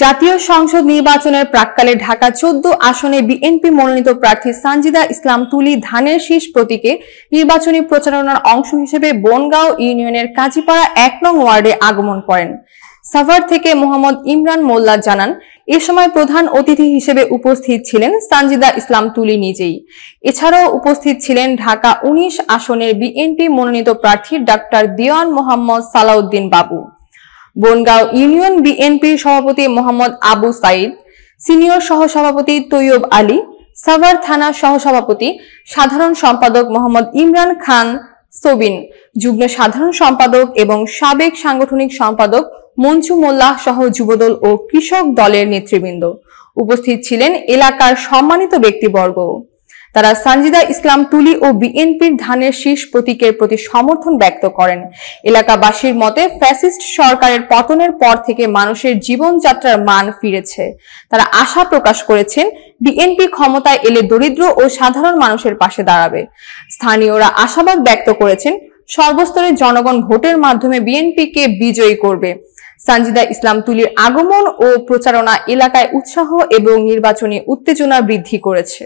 জাতীয় সংসদ নির্বাচনের প্রাক্কালে ঢাকা 14 আসনে বিএনপি মনোনীত প্রার্থী সানজিদা ইসলাম তুলি ধানের শীষ প্রতীকে নির্বাচনী প্রচারণার অংশ হিসেবে বনগাঁও ইউনিয়নের কাজীপাড়া 1 নং ওয়ার্ডে আগমন করেন। সাভার থেকে মোহাম্মদ ইমরান মোল্লা জানান, এ সময় প্রধান অতিথি হিসেবে উপস্থিত ছিলেন সানজিদা ইসলাম তুলি নিজেই। এছাড়াও উপস্থিত ছিলেন ঢাকা 19 আসনের বিএনপি মনোনীত প্রার্থী ডাক্তার দেওয়ান মোহাম্মদ সালাউদ্দিন বাবু, বনগাঁও ইউনিয়ন বিএনপির সভাপতি মোহাম্মদ আবু সাইদ, সিনিয়র সহসভাপতি তৈয়ব আলী, সাভার থানা সহসভাপতি সাধারণ সম্পাদক মোহাম্মদ ইমরান খান সবিন, যুগ্ম সাধারণ সম্পাদক এবং সাবেক সাংগঠনিক সম্পাদক মঞ্জু মোল্লাহ সহ যুবদল ও কৃষক দলের নেতৃবৃন্দ। উপস্থিত ছিলেন এলাকার সম্মানিত ব্যক্তিবর্গ। তারা সানজিদা ইসলাম তুলি ও বিএনপির ধানের শীষ প্রতীকের প্রতি সমর্থন ব্যক্ত করেন। এলাকাবাসীর মতে ফ্যাসিস্ট সরকারের পতনের পর থেকে মানুষের জীবনযাত্রার মান ফিরেছে। তারা আশা প্রকাশ করেছেন, বিএনপি ক্ষমতায় এলে দরিদ্র ও সাধারণ মানুষের পাশে দাঁড়াবে। স্থানীয়রা আশাবাদ ব্যক্ত করেছেন, সর্বস্তরের জনগণ ভোটের মাধ্যমে বিএনপিকে বিজয়ী করবে। সানজিদা ইসলাম তুলির আগমন ও প্রচারণা এলাকায় উৎসাহ এবং নির্বাচনী উত্তেজনা বৃদ্ধি করেছে।